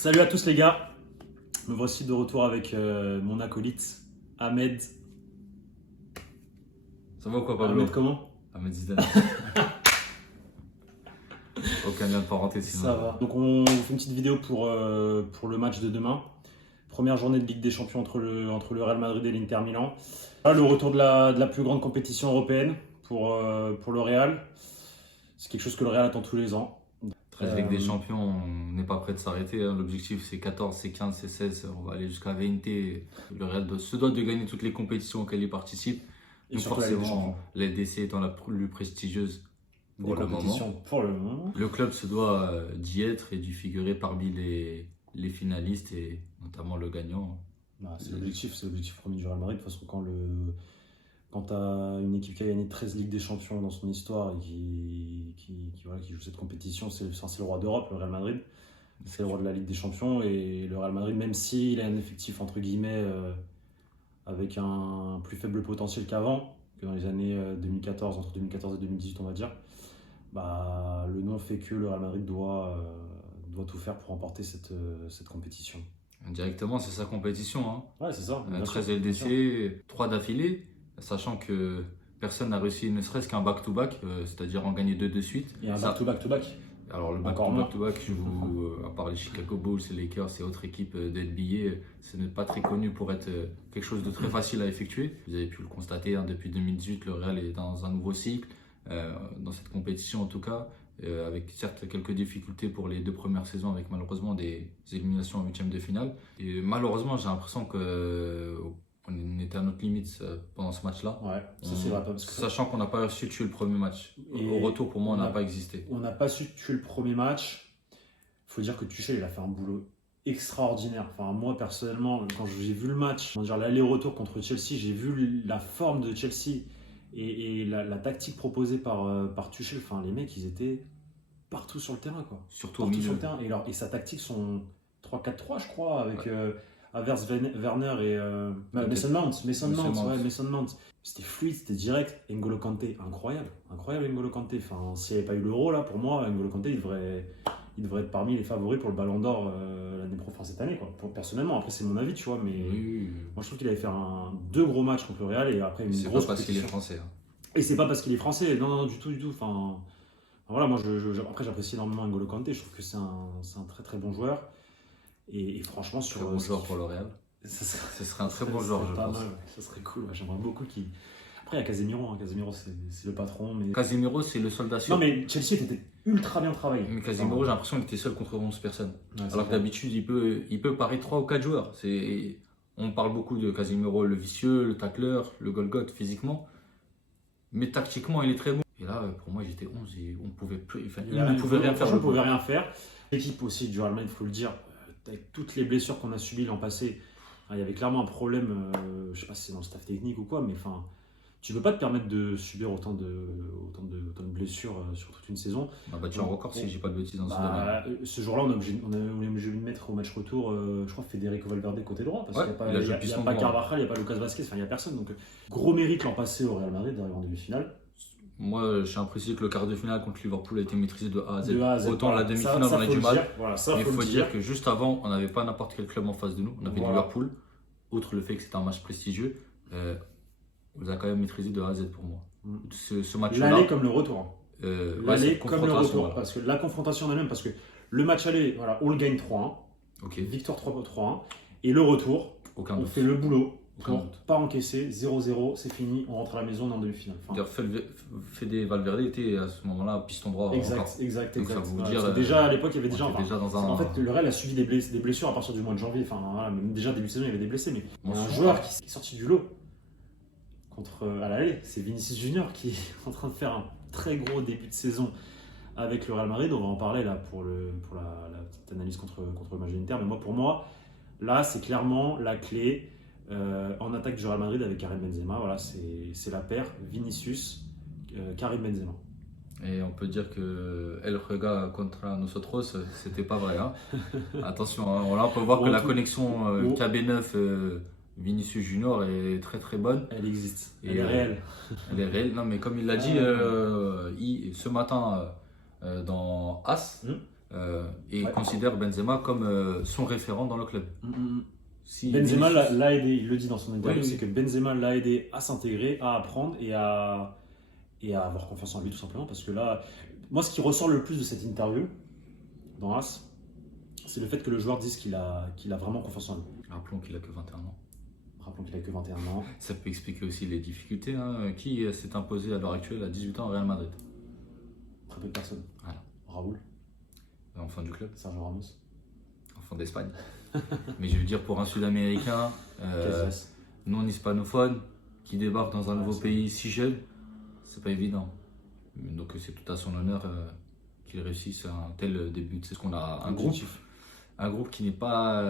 Salut à tous les gars, me voici de retour avec mon acolyte Ahmed. Ça va ou quoi, Pablo? Ahmed comment? Ahmed Zidane. Aucun lien de parenté sinon. Ça va. Donc on fait une petite vidéo pour le match de demain. Première journée de Ligue des Champions entre le Real Madrid et l'Inter Milan. Là, le retour de la plus grande compétition européenne pour le Real. C'est quelque chose que le Real attend tous les ans. 13 Ligue des Champions, on n'est pas prêt de s'arrêter. Hein. L'objectif c'est 14, c'est 15, c'est 16. On va aller jusqu'à 20. Le Real se doit de gagner toutes les compétitions auxquelles il participe. Et Donc surtout forcément, la LDC étant la plus prestigieuse pour le moment. Le club se doit d'y être et d'y figurer parmi les finalistes et notamment le gagnant. Bah, c'est l'objectif premier du Real Madrid. De toute façon, quand tu as une équipe qui a gagné 13 Ligues des Champions dans son histoire et qui joue cette compétition, c'est le roi d'Europe, le Real Madrid. C'est le roi de la Ligue des Champions. Et le Real Madrid, même s'il a un effectif entre guillemets avec un plus faible potentiel qu'avant, que dans les années 2014, entre 2014 et 2018 on va dire, bah, le nom fait que le Real Madrid doit tout faire pour remporter cette compétition. Directement, c'est sa compétition. Hein. Ouais, c'est ça. 13 LDC, 3 d'affilée, sachant que personne n'a réussi ne serait-ce qu'un back-to-back, c'est-à-dire en gagner 2 de suite. Et un back-to-back. Alors le back-to-back, à part les Chicago Bulls, les Lakers et autres équipes d'NBA, ce n'est pas très connu pour être quelque chose de très facile à effectuer. Vous avez pu le constater, hein, depuis 2018, le Real est dans un nouveau cycle, dans cette compétition en tout cas, avec certes quelques difficultés pour les 2 premières saisons, avec malheureusement des éliminations en 8e de finale. Et malheureusement, j'ai l'impression qu'on était à notre limite pendant ce match-là. Ouais, c'est vrai. Sachant qu'on n'a pas su tuer le premier match. Au retour, pour moi, on n'a pas existé. On n'a pas su tuer le premier match. Il faut dire que Tuchel, il a fait un boulot extraordinaire. Enfin, moi, personnellement, quand j'ai vu le match, l'aller-retour contre Chelsea, j'ai vu la forme de Chelsea et la tactique proposée par Tuchel. Enfin, les mecs, ils étaient partout sur le terrain, quoi. Surtout au milieu. Sur le terrain. Et sa tactique sont 3-4-3, je crois, avec... Havertz, Werner et Mason Mount. C'était fluide, c'était direct. N'Golo Kanté, incroyable N'Golo Kanté. Enfin, s'il n'y avait pas eu l'Euro là, pour moi, N'Golo Kanté, il devrait être parmi les favoris pour le Ballon d'Or cette année, quoi. Personnellement, après c'est mon avis, tu vois, mais moi je trouve qu'il avait fait 2 gros matchs contre le Real et après une grosse. C'est pas parce qu'il est français. Hein. Et c'est pas parce qu'il est français, non, du tout. Enfin, voilà, moi après j'apprécie énormément N'Golo Kanté. Je trouve que c'est un très très bon joueur. Et franchement, sur bon joueur pour le Real. Ce serait un très bon joueur, je pense. Ça serait cool. J'aimerais beaucoup qu'il. Après, il y a Casemiro. Casemiro, c'est le patron. Mais... Casemiro, c'est le soldat sûr. Non, mais Chelsea était ultra bien travaillé. Mais Casemiro, j'ai l'impression qu'il était seul contre 11 personnes. Ouais, alors que d'habitude, il peut parer 3 ou 4 joueurs. On parle beaucoup de Casemiro, le vicieux, le tacleur, le Golgoth physiquement. Mais tactiquement, il est très bon. Et là, pour moi, j'étais 11 et on pouvait plus. Il ne pouvait rien faire. On ne pouvait rien faire. L'équipe aussi du Real Madrid, il faut le dire. Avec toutes les blessures qu'on a subies l'an passé, il y avait clairement un problème, je ne sais pas si c'est dans le staff technique ou quoi, mais enfin, tu ne peux pas te permettre de subir autant de blessures sur toute une saison. On a battu un record si je ne dis pas de bêtises dans ce domaine. Ce jour-là, on est obligé de mettre au match retour, je crois, Federico Valverde côté droit, parce qu'il n'y a pas Carvajal, il n'y a pas Lucas Vazquez, il n'y a personne. Donc, gros mérite l'an passé au Real Madrid d'arriver en demi-finale. Moi, je tiens à préciser que le quart de finale contre Liverpool a été maîtrisé de A à Z. Autant la demi-finale, on a du mal. Mais il faut dire que juste avant, on n'avait pas n'importe quel club en face de nous. On avait Liverpool. Outre le fait que c'était un match prestigieux, on a quand même maîtrisé de A à Z pour moi. Ce match-là. L'aller comme le retour. L'aller comme le retour. Voilà. Parce que la confrontation en elle-même, parce que le match aller, voilà, on le gagne 3-1. Okay. Victoire 3-1. Et le retour, on fait le boulot. Pas encaissé, 0-0, c'est fini, on rentre à la maison, on est en demi-finale. Enfin, Fede Valverde était à ce moment-là piston droit. Exact. Déjà à l'époque, il y avait déjà. En fait, le Real a subi des blessures à partir du mois de janvier. Enfin, voilà, même déjà début de saison, il y avait des blessés. Mais il y a un joueur qui est sorti du lot à l'aller, c'est Vinicius Junior qui est en train de faire un très gros début de saison avec le Real Madrid. On va en parler là pour la petite analyse contre le match de l'Inter. Mais pour moi, là, c'est clairement la clé. En attaque du Real Madrid avec Karim Benzema, voilà, c'est la paire Vinicius, Karim Benzema. Et on peut dire que El Juega contra nosotros, c'était pas vrai. Hein. Attention, hein, là on peut voir que la connexion KB9 Vinicius Junior est très très bonne. Elle existe, elle est réelle. Elle est réelle. Non mais comme il l'a dit ce matin dans As, et Ouais. considère Benzema comme son référent dans le club. Si Benzema Vinicius- l'a aidé, il le dit dans son interview, Oui, c'est que Benzema l'a aidé à s'intégrer, à apprendre et à avoir confiance en lui tout simplement. Parce que là, moi ce qui ressort le plus de cette interview dans As, c'est le fait que le joueur dise qu'il a vraiment confiance en lui. Rappelons qu'il a que 21 ans. Rappelons qu'il a que 21 ans. Ça peut expliquer aussi les difficultés. Hein. Qui s'est imposé à l'heure actuelle à 18 ans au Real Madrid? Très peu de personnes. Voilà. Raoul, L'enfant du club, Sergio Ramos, enfant d'Espagne. Mais je veux dire, pour un Sud-Américain Casillas. non hispanophone qui débarque dans un nouveau c'est pays si jeune, c'est pas évident. Donc c'est tout à son honneur qu'il réussisse un tel début. C'est ce qu'on a un groupe qui n'est pas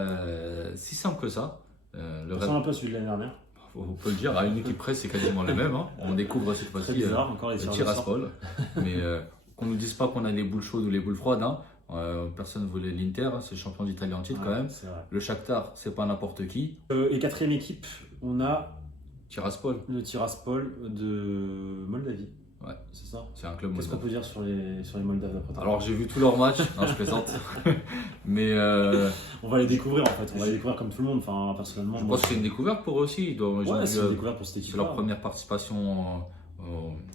si simple que ça. Ça ressemble un peu à celui de l'année dernière. On peut le dire, à une équipe presse, c'est quasiment le même. Hein. On découvre cette Très fois-ci bizarre, encore les le tireurs au sort. Tiraspol. Mais qu'on ne nous dise pas qu'on a les boules chaudes ou les boules froides. Hein. Personne ne voulait l'Inter, hein, c'est le champion d'Italie en titre Ouais, quand même. c'est vrai. Le Shakhtar, c'est pas n'importe qui. Et quatrième équipe, on a Tiraspol, le Tiraspol de Moldavie. ouais, C'est ça. c'est un club Qu'est-ce qu'on moldave. peut dire sur les Moldaves d'après toi? Alors j'ai vu tous leurs matchs, non je plaisante. Mais On va les découvrir en fait, on va les découvrir comme tout le monde. Enfin, personnellement, je moi, pense que c'est une découverte pour eux aussi. Ils doivent- ils ont ouais, dû, c'est une découverte pour cette c'est équipe. leur première participation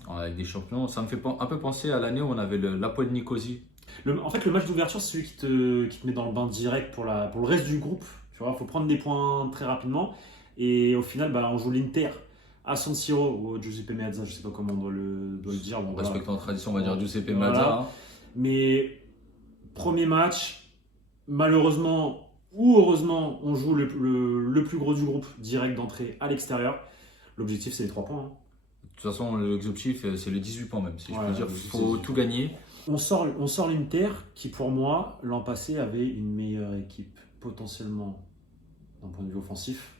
en Ligue des Champions. Ça me fait un peu penser à l'année où on avait l'Apoel Nicosie. En fait, le match d'ouverture, c'est celui qui te met dans le bain direct pour le reste du groupe. Tu vois, il faut prendre des points très rapidement. Et au final, bah, on joue l'Inter à San Siro, au Giuseppe Meazza, je sais pas comment on doit le dire. Bon, voilà. Respectant la tradition, on va dire Giuseppe Voilà. Meazza. Hein. Mais premier match, malheureusement ou heureusement, on joue le plus gros du groupe direct d'entrée à l'extérieur. L'objectif, c'est les 3 points. Hein. De toute façon, l'objectif, c'est les 18 points même, si je Ouais, peux dire. Il l'objectif, faut c'est tout gagner. On sort l'Inter qui, pour moi, l'an passé, avait une meilleure équipe potentiellement d'un point de vue offensif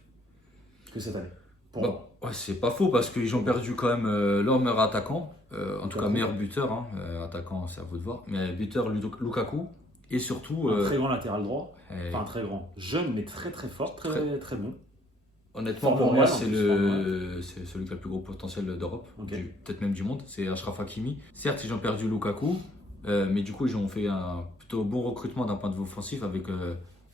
que cette année. Pour Bon, moi. ouais, c'est pas faux parce qu'ils ont perdu quand même leur meilleur attaquant, en tout cas Lukaku. meilleur buteur. Hein. Attaquant, c'est à vous de voir. Mais buteur Lukaku et surtout, Un très grand latéral droit, eh, enfin très grand, jeune mais très très fort, très bon. honnêtement Fort pour moi, Montréal, c'est celui qui a le plus gros potentiel d'Europe, Ok. peut-être même du monde. C'est Achraf Hakimi. Certes, ils ont perdu Lukaku, mais du coup, ils ont fait un plutôt bon recrutement d'un point de vue offensif avec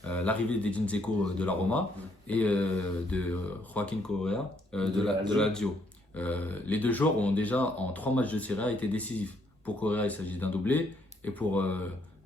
l'arrivée d'Edin Dzeko de la Roma et de Joaquin Correa de la Lazio. Les deux joueurs ont déjà, en 3 matchs de Serie A, été décisifs. Pour Correa, il s'agit d'un doublé et pour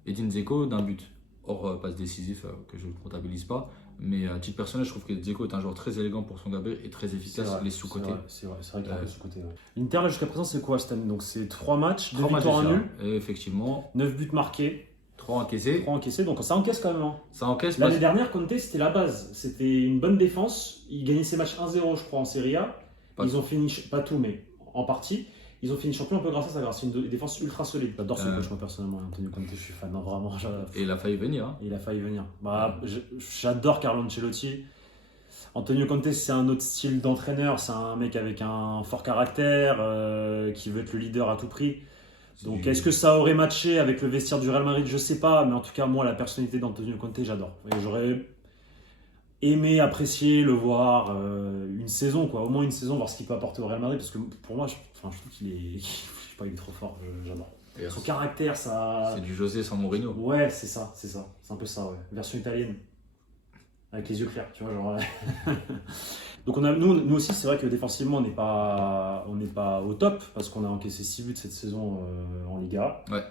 Edin Dzeko, d'un but. Hors passe décisif que je ne comptabilise pas. Mais à titre personnel, je trouve que Dzeko est un joueur très élégant pour son gabarit et très efficace. Il est sous-côté. C'est vrai qu'il est un peu sous-côté. Ouais. L'Inter, là, jusqu'à présent, c'est quoi cette année? Donc, c'est 3 matchs, 2 3 matchs victoires, 1 déjà. nul, Et effectivement, 9 buts marqués, 3 encaissés. 3 encaissés. Donc, ça encaisse quand même. Hein. Ça encaisse L'année parce dernière, Conte, c'était la base. C'était une bonne défense. Ils gagnaient ses matchs 1-0, je crois, en Serie A. Ils ont fini, pas tout, mais en partie. Ils ont fini champion un peu grâce à ça, grâce à une défense ultra solide. J'adore ce coach, moi, personnellement. Antonio Conte, je suis fan. Non, vraiment. Et il a failli venir. Hein. Il a failli venir. Bah, j'adore Carlo Ancelotti. Antonio Conte, c'est un autre style d'entraîneur. C'est un mec avec un fort caractère, qui veut être le leader à tout prix. Donc, est-ce que ça aurait matché avec le vestiaire du Real Madrid? Je sais pas, mais en tout cas, moi, la personnalité d'Antonio Conte, j'adore. Et j'aurais aimé apprécier le voir une saison, quoi. Au moins une saison, voir ce qu'il peut apporter au Real Madrid. Parce que pour moi, je trouve qu'il est, je sais pas, il est trop fort. J'adore. Et Son caractère, ça. C'est du José sans Mourinho. Ouais, c'est ça. C'est un peu ça, ouais. Version italienne. Avec les yeux clairs, tu vois, genre. Donc nous aussi, c'est vrai que défensivement, on n'est pas au top parce qu'on a encaissé 6 buts cette saison en Liga. Ouais.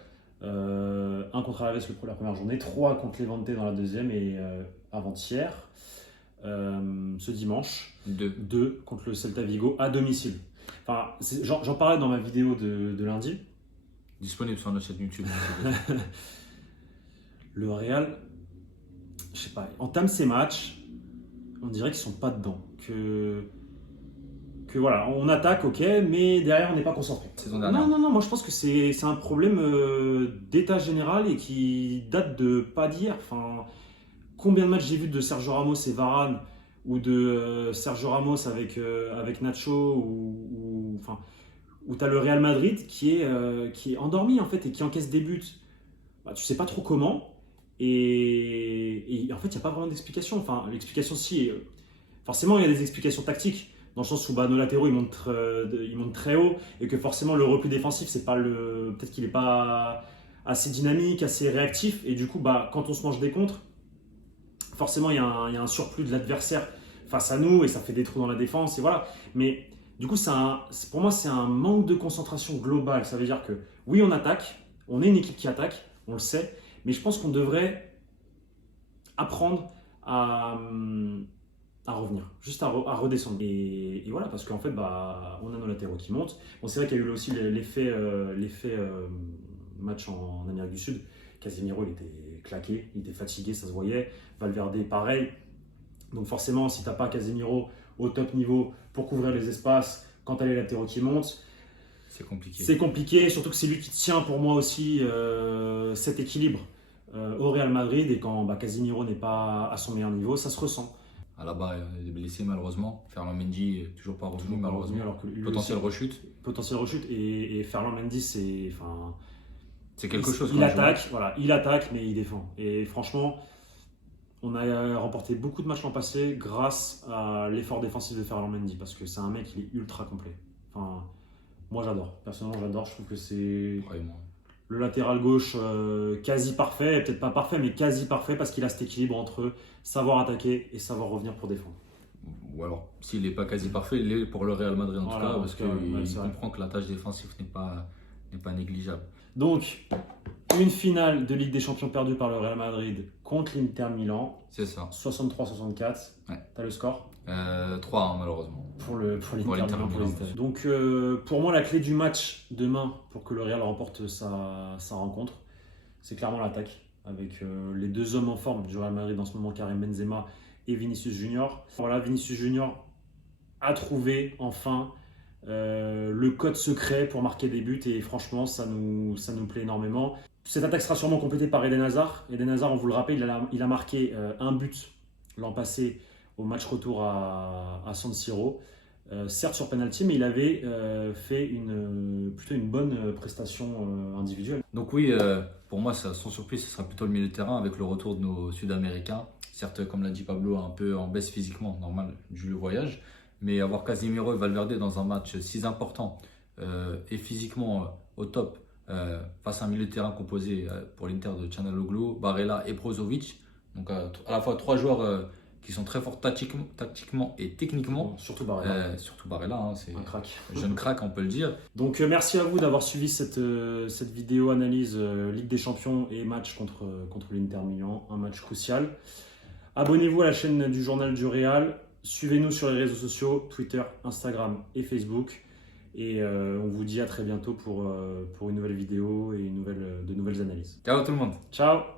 1 contre Alaves la première journée, 3 contre Levante dans la deuxième et avant-hier, ce dimanche, 2 contre le Celta Vigo à domicile. Enfin, j'en parlais dans ma vidéo de lundi. Disponible sur notre chaîne YouTube. Le Real, je sais pas, entame ses matchs, on dirait qu'ils sont pas dedans. Que voilà, on attaque, ok, mais derrière on n'est pas concentré. Saison dernière. Non, moi je pense que c'est un problème d'état général et qui date de pas d'hier. Enfin, combien de matchs j'ai vu de Sergio Ramos et Varane ou de Sergio Ramos avec Nacho ou où tu as le Real Madrid qui est endormi en fait et qui encaisse des buts. Bah, tu sais pas trop comment. Et en fait, il n'y a pas vraiment d'explication. Enfin, l'explication, si. Forcément, il y a des explications tactiques, dans le sens où nos latéraux ils montent très haut et que forcément le repli défensif, c'est pas le. Peut-être qu'il n'est pas assez dynamique, assez réactif. Et du coup, quand on se mange des contres, forcément, il y a un surplus de l'adversaire face à nous et ça fait des trous dans la défense. Et voilà. Mais du coup, pour moi, c'est un manque de concentration globale. Ça veut dire que oui, on attaque, on est une équipe qui attaque, on le sait, mais je pense qu'on devrait apprendre à revenir, juste à redescendre. Et voilà, parce qu'en fait, on a nos latéraux qui montent. Bon, c'est vrai qu'il y a eu aussi l'effet match en Amérique du Sud. Casemiro, il était claqué, il était fatigué, ça se voyait. Valverde, pareil. Donc forcément, si tu n'as pas Casemiro au top niveau pour couvrir les espaces, quand tu as les latéraux qui montent, c'est compliqué. C'est compliqué, surtout que c'est lui qui tient pour moi aussi cet équilibre au Real Madrid. Et quand Casemiro n'est pas à son meilleur niveau, ça se ressent. Alaba est blessé malheureusement. Ferland Mendy n'est toujours pas revenu malheureusement. Alors que potentielle rechute. Potentielle rechute. Et Ferland Mendy, c'est quelque chose. Il attaque, mais il défend. Et franchement, on a remporté beaucoup de matchs l'an passé grâce à l'effort défensif de Ferland Mendy. Parce que c'est un mec, il est ultra complet. Moi j'adore, personnellement j'adore, je trouve que c'est le latéral gauche quasi parfait, peut-être pas parfait mais quasi parfait parce qu'il a cet équilibre entre savoir attaquer et savoir revenir pour défendre. Ou alors s'il n'est pas quasi parfait, il est pour le Real Madrid en tout cas parce qu'il comprend que la tâche défensive n'est pas négligeable. Donc une finale de Ligue des Champions perdue par le Real Madrid contre l'Inter Milan. C'est ça. 63-64, t'as le score 3 malheureusement. Pour l'Inter Milan. Donc pour moi la clé du match demain pour que le Real remporte sa rencontre, c'est clairement l'attaque avec les deux hommes en forme du Real Madrid en ce moment, Karim Benzema et Vinicius Junior. Voilà, Vinicius Junior a trouvé enfin le code secret pour marquer des buts et franchement ça nous plaît énormément. Cette attaque sera sûrement complétée par Eden Hazard. Eden Hazard, on vous le rappelle, il a marqué un but l'an passé au match retour à San Siro. Certes sur penalty, mais il avait fait plutôt une bonne prestation individuelle. Donc oui, pour moi, sans surprise, ce sera plutôt le milieu de terrain avec le retour de nos Sud-Américains. Certes, comme l'a dit Pablo, un peu en baisse physiquement, normal, du voyage. Mais avoir Casemiro et Valverde dans un match si important et physiquement au top, face à un milieu de terrain composé pour l'Inter de Çalhanoğlu, Barella et Brozovic. Donc à la fois 3 joueurs qui sont très forts tactiquement et techniquement. Surtout Barella. Surtout Barella, c'est un crack. Jeune crack, on peut le dire. Donc merci à vous d'avoir suivi cette vidéo analyse Ligue des Champions et match contre l'Inter Milan, un match crucial. Abonnez-vous à la chaîne du Journal du Real, suivez-nous sur les réseaux sociaux, Twitter, Instagram et Facebook. Et on vous dit à très bientôt pour une nouvelle vidéo et de nouvelles analyses. Ciao tout le monde. Ciao.